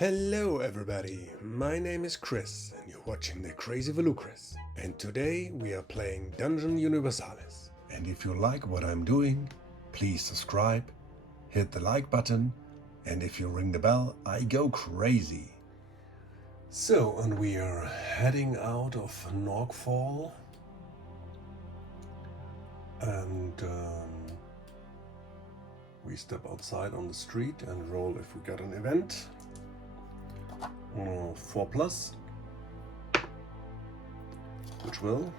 Hello everybody, my name is Chris and you're watching the Crazy Volucris. And today we are playing Dungeon Universalis. And if you like what I'm doing, please subscribe, hit the like button, and if you ring the bell, I go crazy. So, and we are heading out of Norkfall. And we step outside on the street and roll if we got an event. 4+, which will.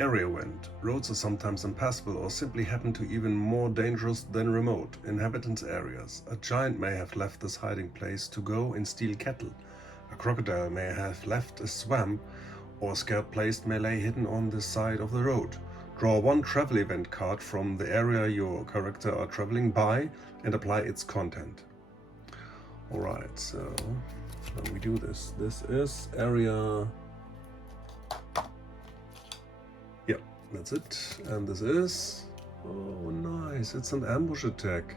Area wind. Roads are sometimes impassable or simply happen to even more dangerous than remote inhabitants areas. A giant may have left this hiding place to go and steal cattle. A crocodile may have left a swamp, or a scared place may lay hidden on the side of the road. Draw one travel event card from the area your character are traveling by and apply its content. Alright, so when we do this, this is area. Yeah, that's it. And this is. Oh, nice. It's an ambush attack.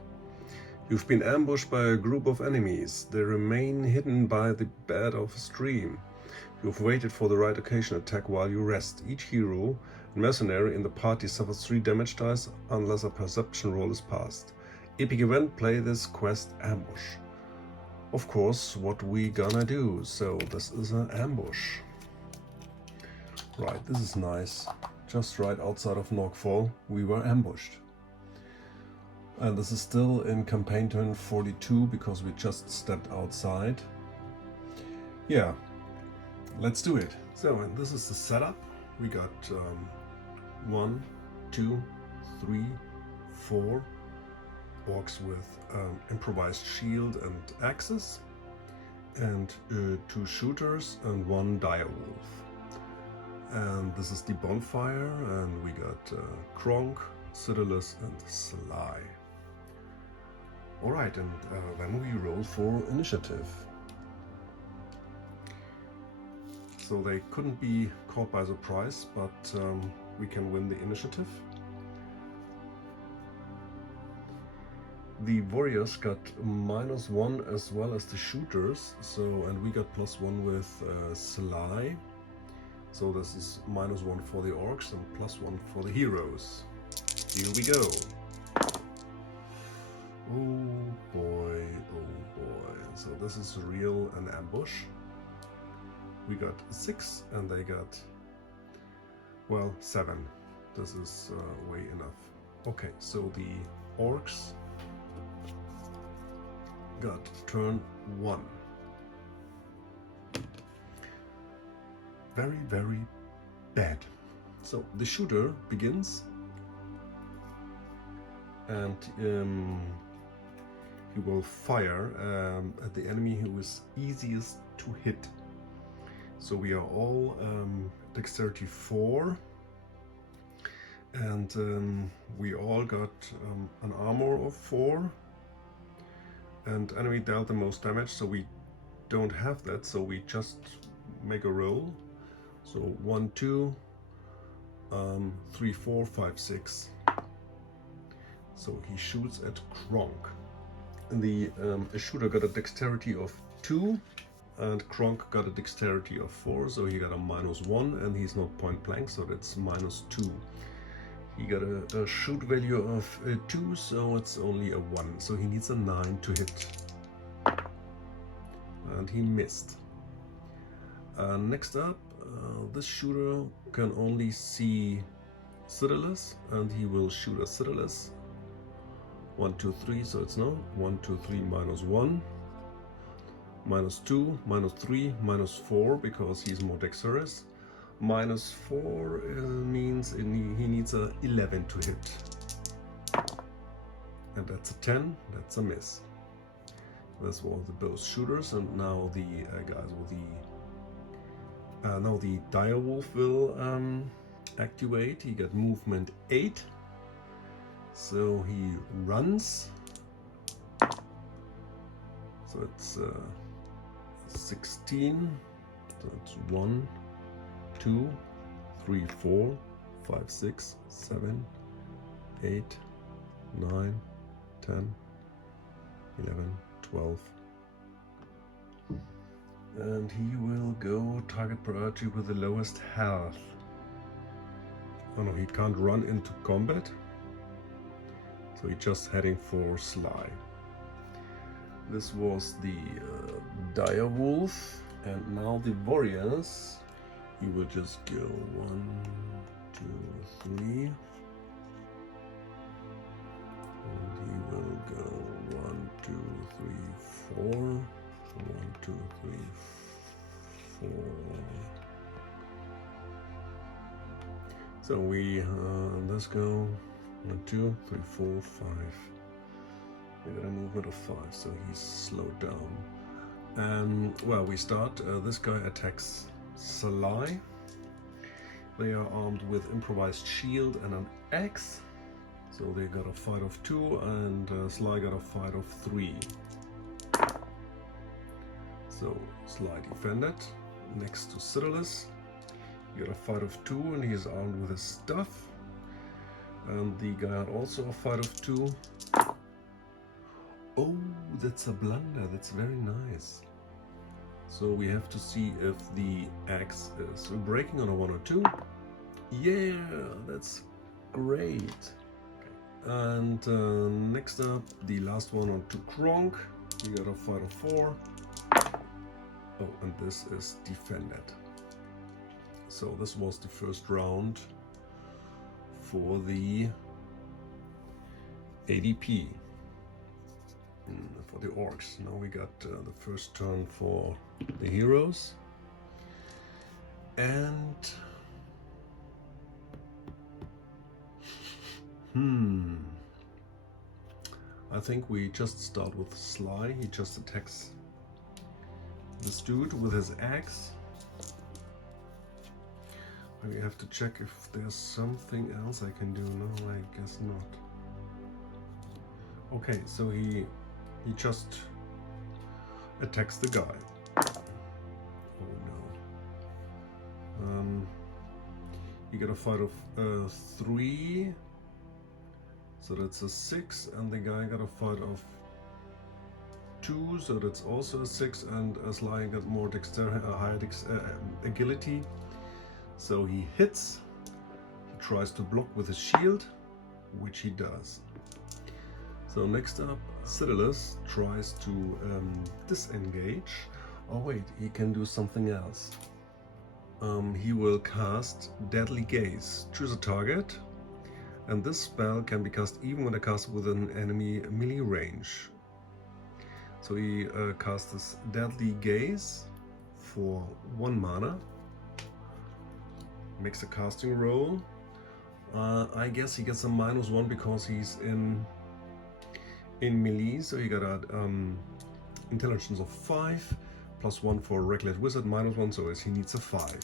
You've been ambushed by a group of enemies. They remain hidden by the bed of a stream. You've waited for the right occasion to attack while you rest. Each hero and mercenary in the party suffers 3 damage dice unless a perception roll is passed. Epic event, play this quest ambush. Of course, what we gonna do? So this is an ambush. Right, this is nice. Just right outside of Norkfall, we were ambushed. And this is still in campaign turn 42 because we just stepped outside. Yeah, let's do it. So, and this is the setup. We got 1, 2, 3, 4 orcs with improvised shield and axes, and 2 shooters and 1 direwolf. And this is the bonfire, and we got Kronk, Xiodulus, and Sly. Alright, and then we roll for initiative. So they couldn't be caught by surprise, but we can win the initiative. The warriors got -1 as well as the shooters, so, and we got +1 with Sly. So this is -1 for the orcs and +1 for the heroes. Here we go. Oh boy, oh boy. So this is real an ambush. We got 6 and they got, well, 7. This is way enough. Okay, so the orcs got turn 1. Very, very bad. So the shooter begins, and he will fire at the enemy who is easiest to hit. So we are all dexterity 4, and we all got an armor of 4. And enemy dealt the most damage, so we don't have that, so we just make a roll. So 1, 2, 3, 4, 5, 6. So he shoots at Kronk. And the shooter got a dexterity of 2, and Kronk got a dexterity of 4, so he got a -1, and he's not point blank, so that's -2. He got a shoot value of 2, so it's only a 1. So he needs a 9 to hit. And he missed. Next up, this shooter can only see Xiodulus, and he will shoot at Xiodulus. 1, 2, 3, so it's no. 1, 2, 3, -1. -2, -3, -4, because he's more dexterous. -4 means he needs a 11 to hit, and that's a 10. That's a miss. This was both shooters, and now the guys with the now the direwolf will activate. He got movement 8, so he runs. So it's 16. So it's 1, 2, 3, 4, 5, 6, 7, 8, 9, 10, 11, 12. And he will go target priority with the lowest health. Oh no, he can't run into combat. So he's just heading for Sly. This was the dire wolf. And now the warriors. He will just go 1, 2, 3. And he will go 1, 2, 3, 4. 1, 2, 3, 4. So we let's go 1, 2, 3, 4, 5. We got a movement of 5, so he's slowed down. Well, we start. This guy attacks Sly. They are armed with improvised shield and an axe. So they got a fight of 2, and Sly got a fight of 3. So Sly defended. Next to Xiodulus, he got a fight of 2, and he is armed with his stuff. And the guy had also a fight of 2. Oh, that's a blunder. That's very nice. So we have to see if the axe is breaking on a 1 or 2. Yeah, that's great. And next up, the last one on to Kronk. We got a fight of 4. Oh, and this is defended. So this was the first round for the ADP. For the orcs. Now we got the first turn for the heroes. And I think we just start with Sly. He just attacks this dude with his axe. We have to check if there's something else I can do. No, I guess not. Okay, so he just attacks the guy. Oh no. He got a fight of 3. So that's a 6, and the guy got a fight of 2, so that's also a 6, and Sly got more dexterity, higher agility. So he hits, he tries to block with his shield, which he does. So next up, Xiodulus tries to disengage. Oh wait, he can do something else. He will cast Deadly Gaze. Choose a target, and this spell can be cast even when cast within enemy melee range. So he casts this Deadly Gaze for 1 mana. Makes a casting roll. I guess he gets a -1 because he's in melee, so he got a intelligence of 5, +1 for regular wizard, -1, so he needs a 5.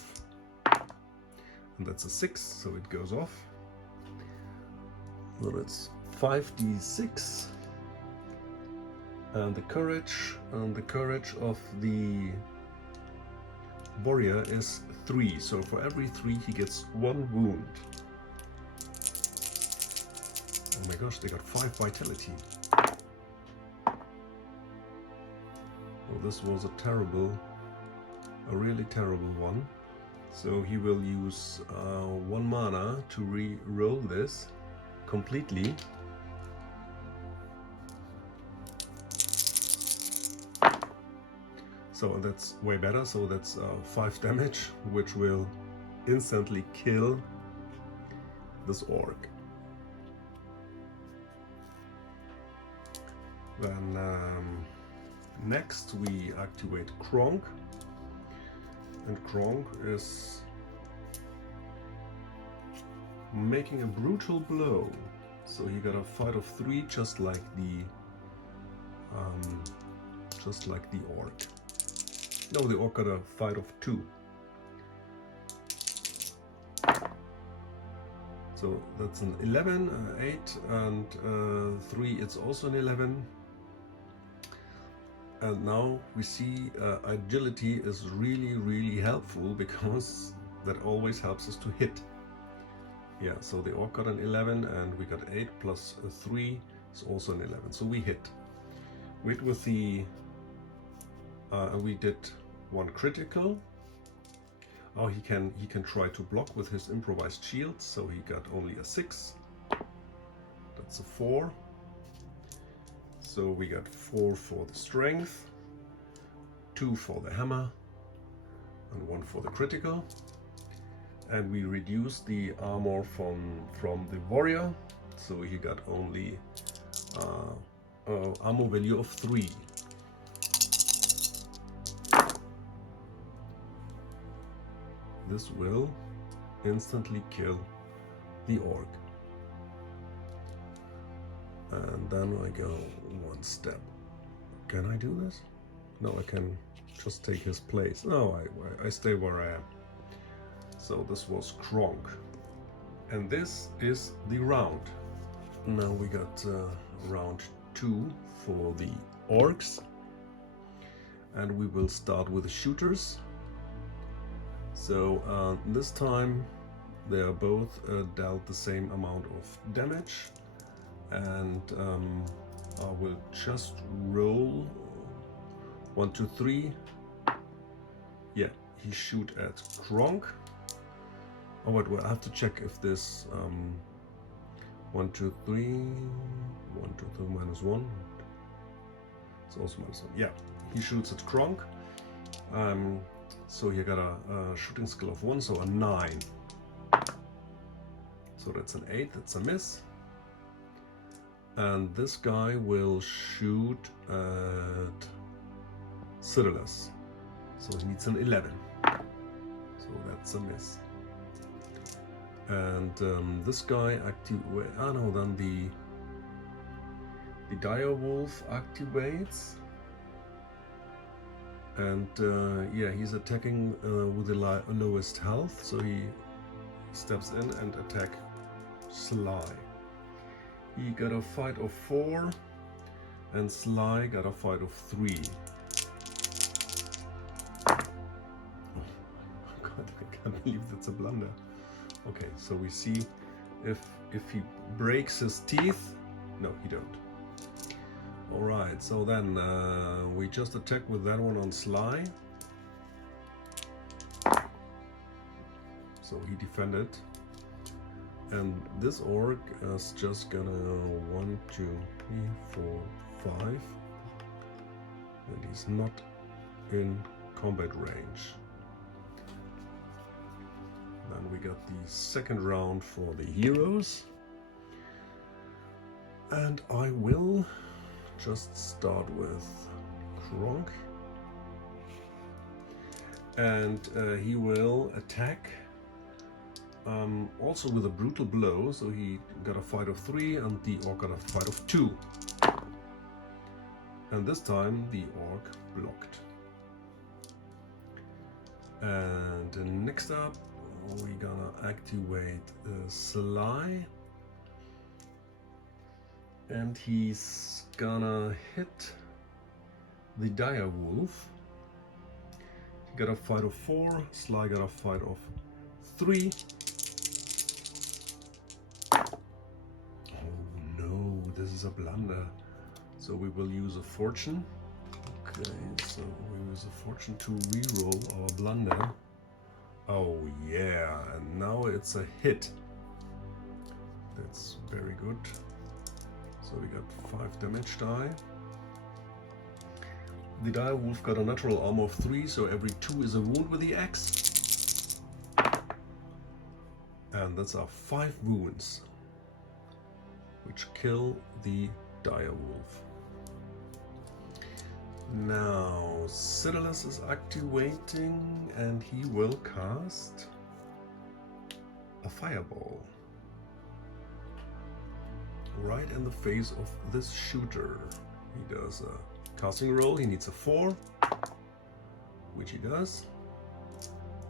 And that's a 6, so it goes off. So it's 5d6. And the courage of the warrior is 3. So for every 3 he gets 1 wound. Oh my gosh, they got 5 vitality. Oh, this was a really terrible one. So he will use 1 mana to re-roll this completely. So that's way better. So that's 5 damage, which will instantly kill this orc. Then next we activate Kronk, and Kronk is making a brutal blow. So he got a fight of 3, just like the orc. No, the orc got a fight of 2. So that's an 11, 8, and 3. It's also an 11. And now we see agility is really helpful, because that always helps us to hit. Yeah, so the orc got an 11, and we got 8 plus 3 is also an 11, so we hit. with the we did one critical. Oh, he can try to block with his improvised shield, so he got only a 6. That's a 4. So we got 4 for the strength, 2 for the hammer, and 1 for the critical. And we reduced the armor from the warrior, so he got only armor value of 3. This will instantly kill the orc. And then I go 1 step. Can I do this? No, I can just take his place. No, I stay where I am. So this was Kronk. And this is the round. Now we got round 2 for the orcs. And we will start with the shooters. So this time they are both dealt the same amount of damage, and I will just roll 1, 2, 3. Yeah, he shoot at Kronk. Oh wait, well, I have to check if this 1, 2, 3, 1, 2, 3 minus 1. It's also minus 1. Yeah, he shoots at Kronk. So he got a shooting skill of 1, so a 9. So that's an 8, that's a miss. And this guy will shoot at Xiodulus. So he needs an 11. So that's a miss. And this guy activates. Ah no, then the dire wolf activates. And yeah, he's attacking with the lowest health, so he steps in and attack Sly. He got a fight of 4, and Sly got a fight of 3. Oh God, I can't believe that's a blunder. Okay, so we see if he breaks his teeth. No, he don't. Alright, so then we just attack with that one on Sly. So he defended. And this orc is just gonna 1, 2, 3, 4, 5. And he's not in combat range. Then we got the second round for the heroes. And I will just start with Kronk, and he will attack also with a brutal blow, so he got a fight of 3 and the orc got a fight of 2, and this time the orc blocked. And next up we're gonna activate Sly. And he's gonna hit the dire wolf. He got a fight of 4, Sly got a fight of 3. Oh no, this is a blunder. So we will use a fortune. Okay, so we use a fortune to reroll our blunder. Oh yeah, and now it's a hit. That's very good. So we got 5 damage die. The dire wolf got a natural armor of 3, so every 2 is a wound with the axe. And that's our 5 wounds, which kill the dire wolf. Now Xiodulus is activating, and he will cast a fireball right in the face of this shooter. He does a casting roll. He needs a 4, which he does.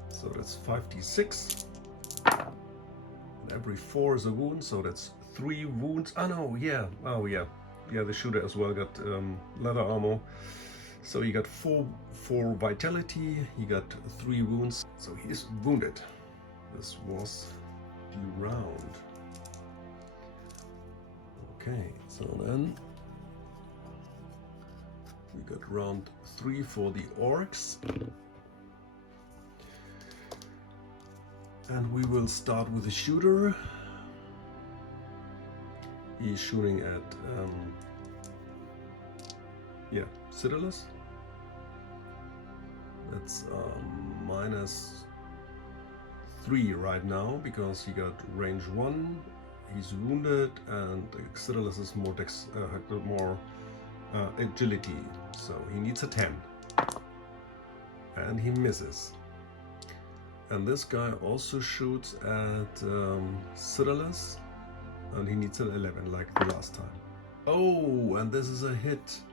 So that's 5d6. And every 4 is a wound, so that's 3 wounds. Oh no, yeah. Oh yeah. Yeah, the shooter as well got leather armor. So he got 4 vitality. He got 3 wounds. So he is wounded. This was the round. Okay, so then We got round 3 for the Orcs. And we will start with the shooter. He's shooting at, Xiodulus. That's -3 right now because he got range 1. He's wounded, and Xiodulus is more agility, so he needs a 10, and he misses. And this guy also shoots at Xiodulus, and he needs an 11 like the last time. Oh, and this is a hit.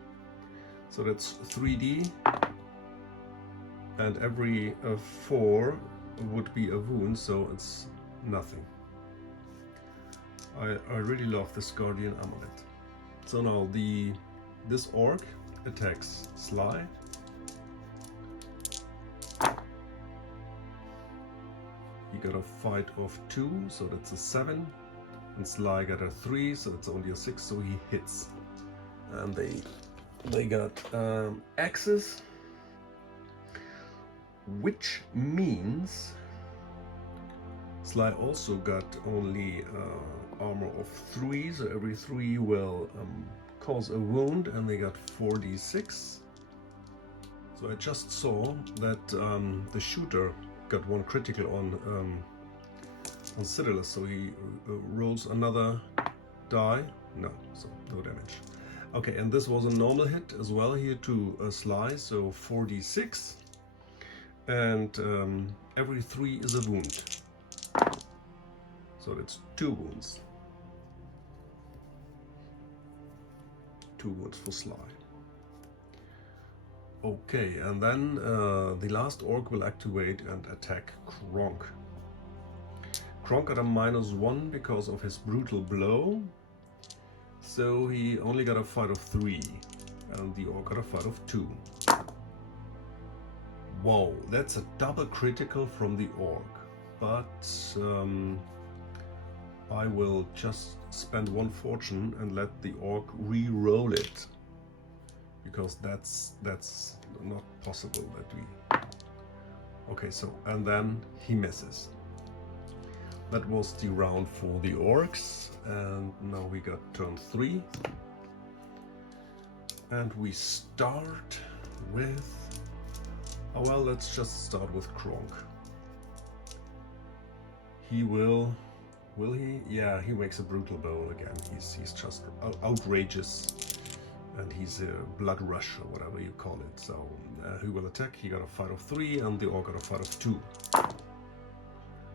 So that's 3D, and every 4 would be a wound, so it's nothing. I really love this Guardian Amulet. So now this Orc attacks Sly. He got a fight of 2, so that's a 7. And Sly got a 3, so it's only a 6, so he hits. And they got axes, which means Sly also got only armor of 3, so every 3 will cause a wound, and they got 4d6. So I just saw that the shooter got 1 critical on Xiodulus, so he rolls another die. No, so no damage. Okay, and this was a normal hit as well here to Sly, so 4d6, and every 3 is a wound. So that's 2 wounds. 2 wounds for Sly. Okay, and then the last Orc will activate and attack Kronk. Kronk got a -1 because of his brutal blow, so he only got a fight of 3, and the Orc got a fight of 2. Wow, that's a double critical from the Orc, but I will just spend 1 fortune and let the Orc re-roll it, because that's not possible that we... Okay, so, and then he misses. That was the round for the Orcs, and now we got turn 3. And we start with... Oh well, let's just start with Kronk. He will he? Yeah, he makes a brutal blow again. He's just outrageous, and he's a blood rush or whatever you call it. So he will attack. He got a fight of 3, and the Orc got a fight of 2.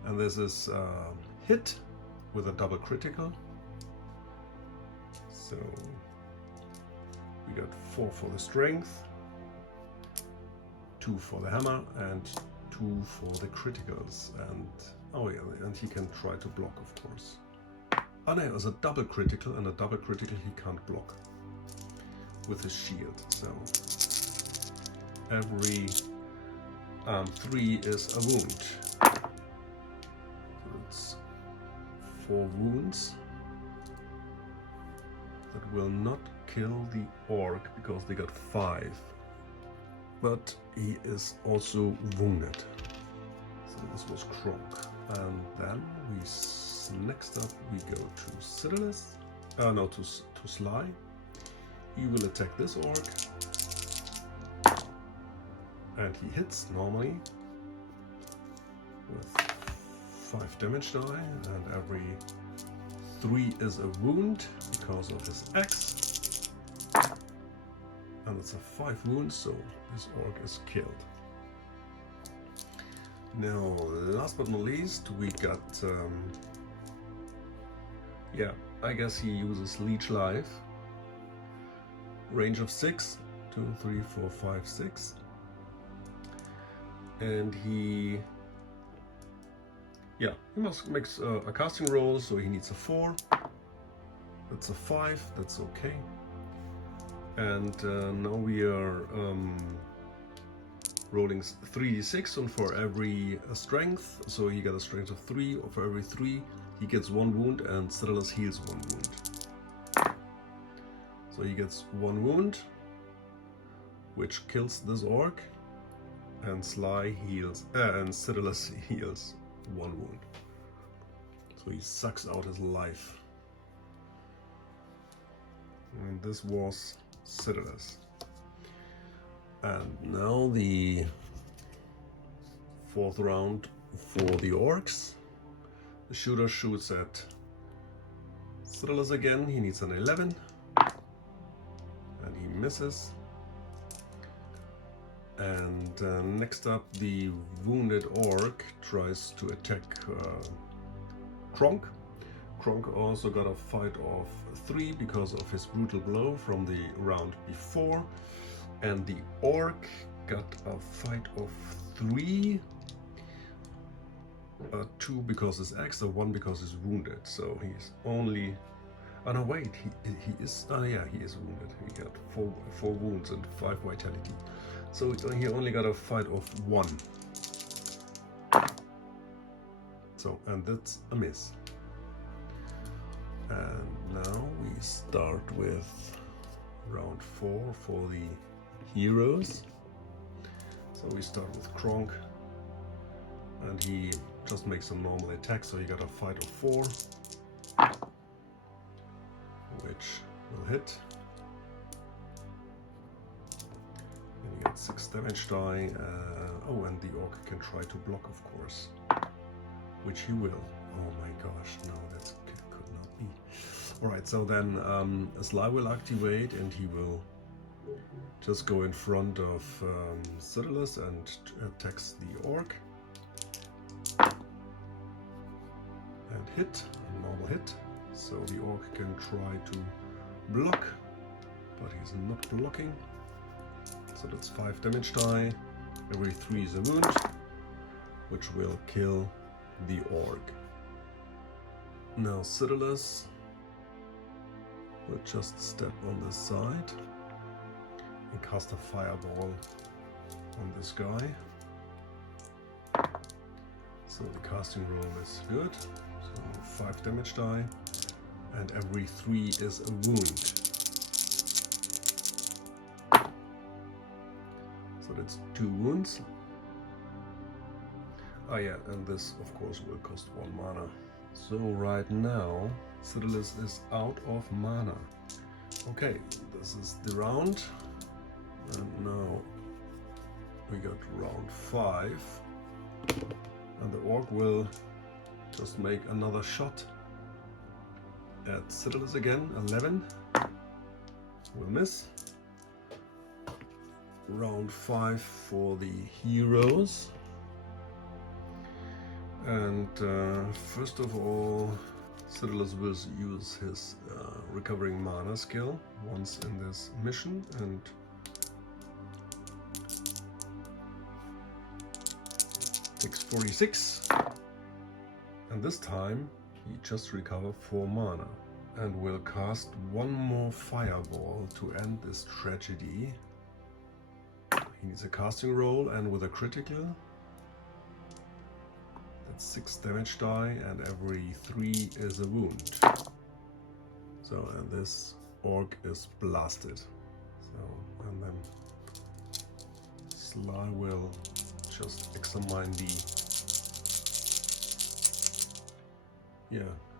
And this is hit with a double critical. So we got 4 for the strength, 2 for the hammer, and 2 for the criticals. And oh yeah, and he can try to block, of course. Oh no, it's a double critical, and a double critical he can't block with his shield. So every 3 is a wound. 4 wounds. That will not kill the Orc because they got 5. But he is also wounded. So this was Kronk. And then next up we go to Xiodulus. No, to Sly. He will attack this Orc. And he hits normally with 5 damage die, and every 3 is a wound because of his axe. And it's a 5 wounds, so this Orc is killed. Now, last but not least, we got... I guess he uses Leech Life. Range of 6. 2, 3, 4, 5, 6. And he must make a casting roll, so he needs a 4. That's a 5, that's okay. And now we are rolling 3d6, and for every strength, so he got a strength of 3, or for every 3 he gets 1 wound, and Xiodulus heals 1 wound. So he gets 1 wound, which kills this orc, and Sly heals, and Xiodulus heals 1 wound. So he sucks out his life. And this was Xiodulus. And now the 4th round for the orcs. The shooter shoots at Xiodulus again. He needs an 11. And he misses. And next up, the wounded orc tries to attack Kronk. Kronk also got a fight of 3 because of his brutal blow from the round before. And the orc got a fight of 3. 2 because his axe, 1 because he's wounded. So he's only... Oh no, wait, he is... Oh yeah, he is wounded. He got 4 wounds and 5 vitality. So he only got a fight of 1. So, and that's a miss. And now we start with round 4 for the heroes. So we start with Kronk. And he just makes some normal attacks, so he got a fight of 4. Which will hit. And he gets 6 damage die. Oh, and the orc can try to block, of course. Which he will. Oh my gosh, no, that could not be. Alright, so then Sly will activate and he will just go in front of Xiodulus and attacks the orc. And hit, a normal hit. So the orc can try to block, but he's not blocking. So that's 5 damage die. Every 3 is a wound, which will kill the orc. Now Xiodulus will just step on this side and cast a fireball on this guy. So the casting roll is good. So 5 damage die, and every 3 is a wound. So that's 2 wounds. Oh yeah, and this of course will cost 1 mana. So right now Xiodulus is out of mana. Okay, this is the round. And now we got round 5. And the orc will just make another shot at Xiodulus again. 11 will miss. Round 5 for the heroes. And first of all, Xiodulus will use his recovering mana skill once in this mission, and takes 46. And this time he just recovered 4 mana and will cast 1 more fireball to end this tragedy. He needs a casting roll, and with a critical, that's 6 damage die, and every 3 is a wound. So, and this orc is blasted. So, and then Sly will just examine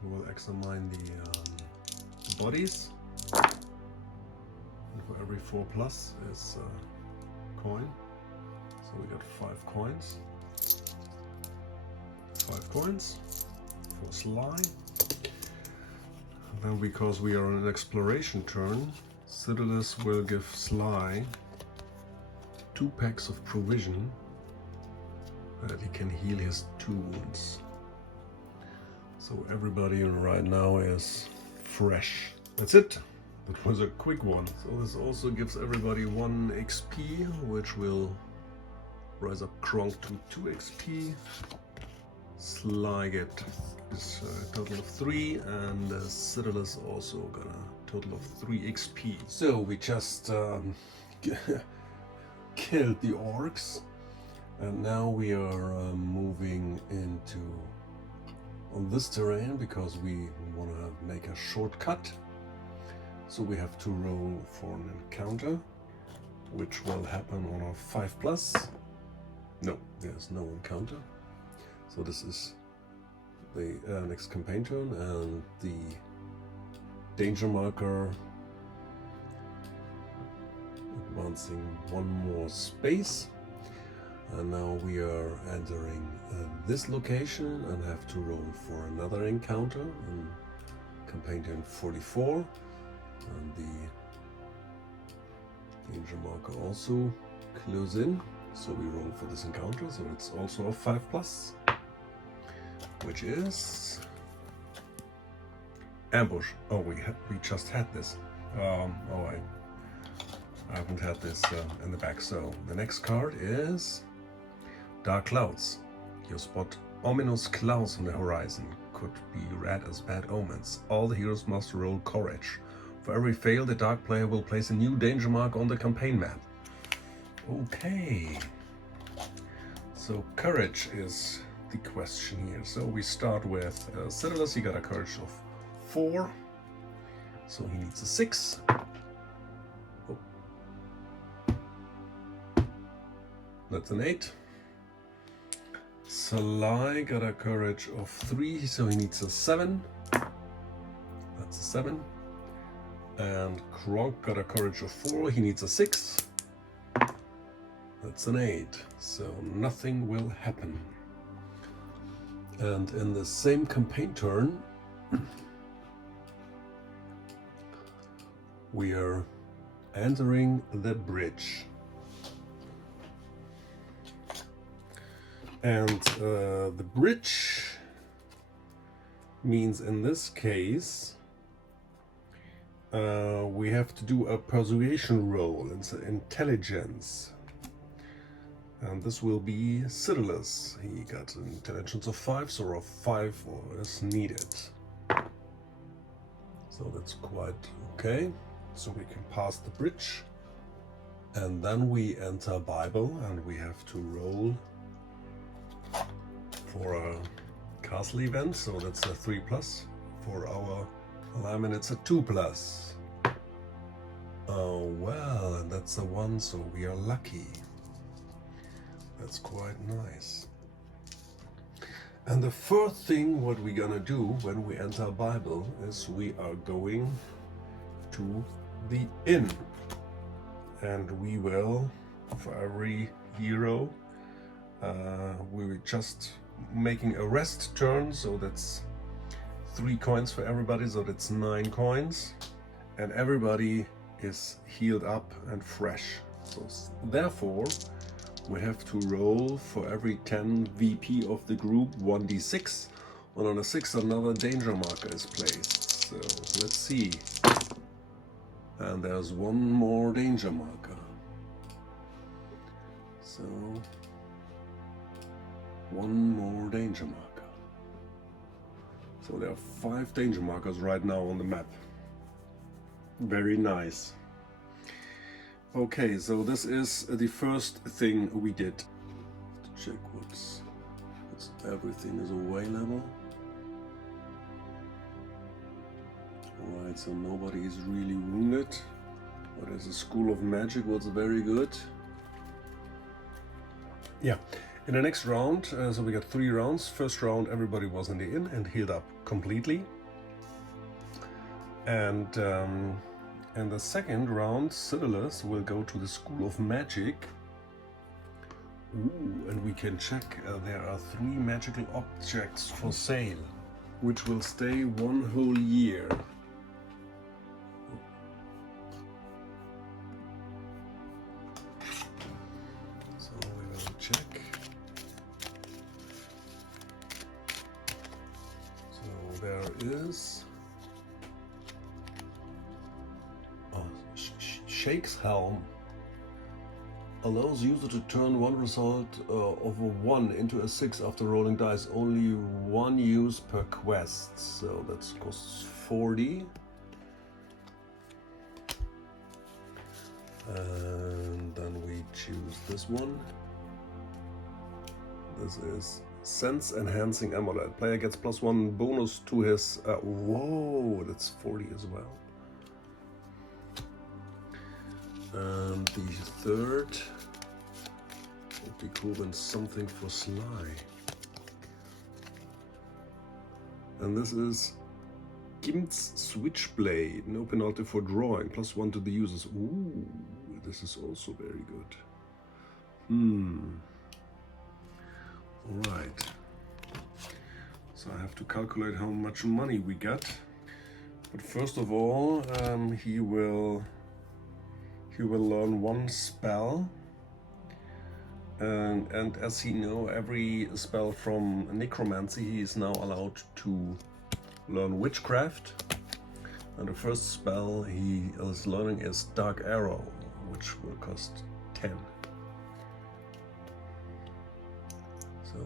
we'll examine the bodies. And for every 4 plus is a coin. So we got 5 coins. 5 coins for Sly. And then, because we are on an exploration turn, Xiodulus will give Sly 2 packs of provision that he can heal his 2 wounds. So everybody right now is fresh. That's it. That was a quick one. So this also gives everybody 1 XP, which will rise up Kronk to 2 XP. Sly get a total of 3, and Xiodulus also got a total of 3 XP. So we just killed the orcs, and now we are moving into on this terrain because we want to make a shortcut. So we have to roll for an encounter. which will happen on a 5+. No, there's no encounter. So this is the next campaign turn, and the danger marker advancing one more space. And now we are entering this location and have to roll for another encounter in campaign turn 44. And the danger marker also clues in, so we roll for this encounter. So it's also a 5+, which is ambush. Oh, we just had this. I haven't had this in the back. So the next card is Dark Clouds. You spot ominous clouds on the horizon. Could be read as bad omens. All the heroes must roll courage. For every fail, the dark player will place a new danger mark on the campaign map. Okay. So courage is the question here. So we start with Xiodulus. He got a courage of 4. So he needs a 6. Oh. That's an 8. Sly got a courage of 3, so he needs a 7. That's a 7. And Kronk got a courage of 4, he needs a 6. That's an 8. So nothing will happen. And in the same campaign turn, we are entering the bridge. And the bridge means in this case we have to do a persuasion roll. It's intelligence. And this will be Xiodulus. He got an intelligence of 5, so a 5 is needed. So that's quite okay. So we can pass the bridge. And then we enter Bibal, and we have to roll for a castle event, so that's a 3+. For our alignment, it's a 2+. Oh well, and that's a 1, so we are lucky. That's quite nice. And the first thing what we're gonna do when we enter Bibal is we are going to the inn, and we will, for every hero, we were just making a rest turn, so that's 3 coins for everybody, so that's 9 coins, and everybody is healed up and fresh. So therefore we have to roll for every 10 VP of the group 1d6, and on a 6 another danger marker is placed. So let's see. And there's one more danger marker. So one more danger marker. So there are 5 danger markers right now on the map. Very nice. Okay, so this is the first thing we did. To check what's everything is available. Alright, so nobody is really wounded. But there's a School of Magic, what's very good. Yeah, in the next round, so we got 3 rounds. First round, everybody was in the inn and healed up completely. And in the second round, Xiodulus will go to the School of Magic. Ooh, and we can check, there are 3 magical objects for sale, which will stay 1 whole year. So we will check. So there is Shake's Helm. Allows user to turn one result of a 1 into a 6 after rolling dice. Only 1 use per quest. So that costs 40. And then we choose this one. This is Sense Enhancing Amulet. Player gets +1 bonus to his... whoa, that's 40 as well. And the third would be cool when something for Sly. And this is Gimt's Switchblade, no penalty for drawing, +1 to the users. Ooh, this is also very good. Alright. So I have to calculate how much money we get. But first of all, he will learn one spell. And as he knows every spell from necromancy, he is now allowed to learn witchcraft. And the first spell he is learning is Dark Arrow, which will cost 10. So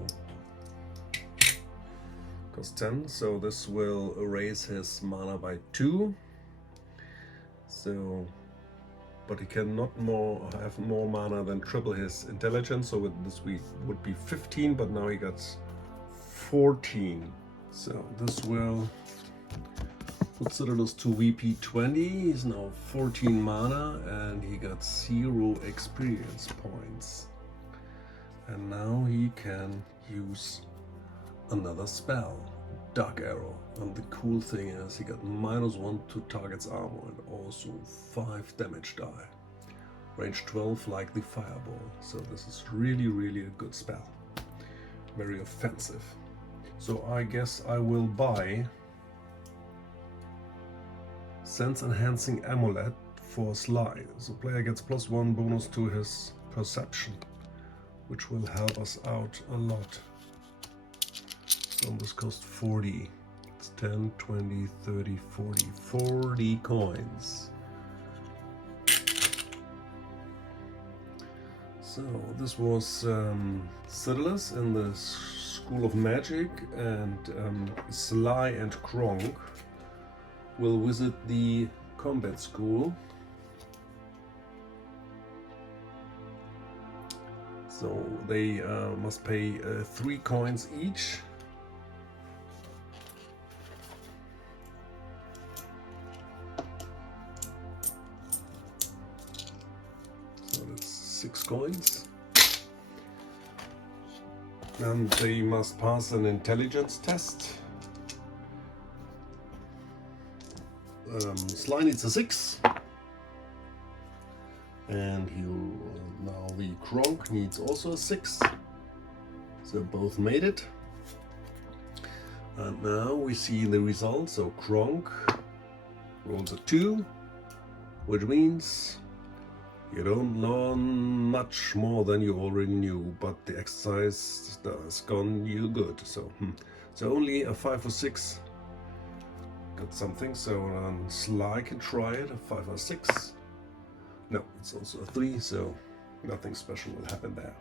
cost 10. So this will raise his mana by 2. So, but he cannot have more mana than triple his intelligence. So with this would be 15, but now he gets 14. So this will put Xiodulus to VP 20. He's now 14 mana and he got 0 experience points. And now he can use another spell, Dark Arrow. And the cool thing is he got -1 to target's armor and also 5 damage die. Range 12 like the Fireball. So this is really a good spell. Very offensive. So I guess I will buy Sense Enhancing Amulet for Sly. So player gets +1 bonus to his perception, which will help us out a lot. So this costs 40. It's 10, 20, 30, 40. 40 coins. So this was Xiodulus in the School of Magic, and Sly and Kronk will visit the combat school. So they must pay 3 coins each. So that's 6 coins. And they must pass an intelligence test. Sly needs a 6. And now the Kronk needs also a 6. So both made it. And now we see the results. So Kronk rolls a 2, which means you don't learn much more than you already knew, but the exercise has gone you good. So only a 5 or 6 got something. So Sly can try it, a 5 or 6. No, it's also a 3, so nothing special will happen there.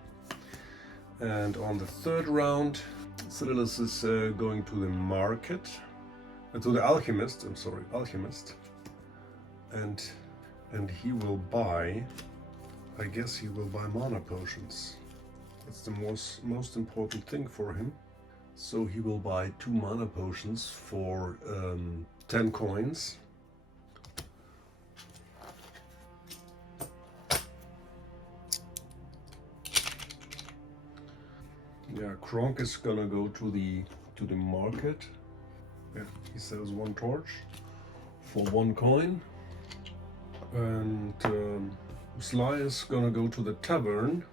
And on the third round, Xiodulus is going to the market, to the alchemist. I'm sorry, alchemist, and he will buy. I guess he will buy mana potions. That's the most important thing for him. So he will buy 2 mana potions for 10 coins. Yeah, Kronk is gonna go to the market. Yeah, he sells 1 torch for 1 coin, and Sly is gonna go to the tavern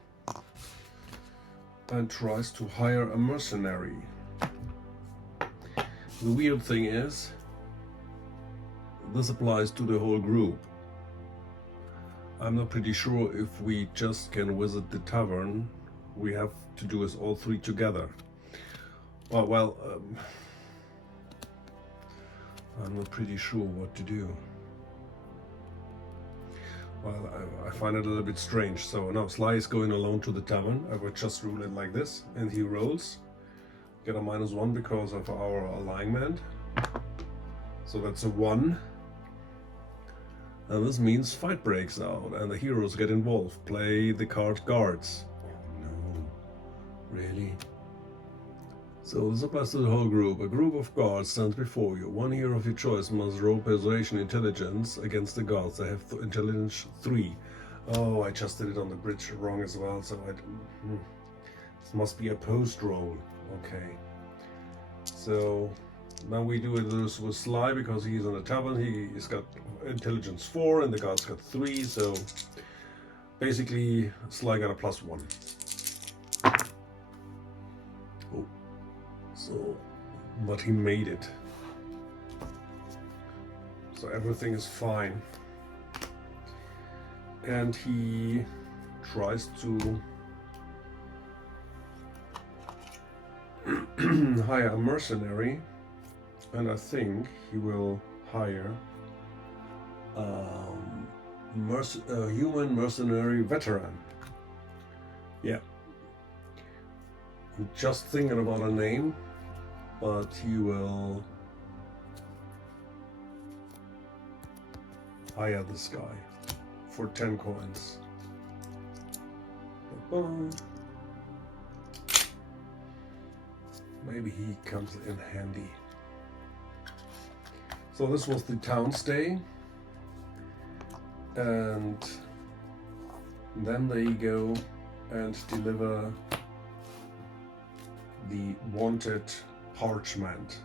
and tries to hire a mercenary. The weird thing is, this applies to the whole group. I'm not pretty sure if we just can visit the tavern. We have to do is all 3 together. Well, I'm not pretty sure what to do. Well, I find it a little bit strange. So now Sly is going alone to the tavern. I would just rule it like this, and he rolls. Get a -1 because of our alignment. So that's a 1. And this means fight breaks out, and the heroes get involved. Play the card guards. Really? So this applies to the whole group. A group of guards stands before you. 1 hero of your choice must roll persuasion intelligence against the guards. They have intelligence 3. Oh, I just did it on the bridge wrong as well, so this must be a post roll. Okay. So now we do it with Sly because he's on the tavern. He's got intelligence 4 and the guard's got 3, so basically Sly got a +1. Oh. So, but he made it. So everything is fine. And he tries to hire a mercenary, and I think he will hire a human mercenary veteran. Yeah. I'm just thinking about a name, but he will hire this guy for 10 coins. Maybe he comes in handy. So this was the town stay, and then they go and deliver the wanted parchment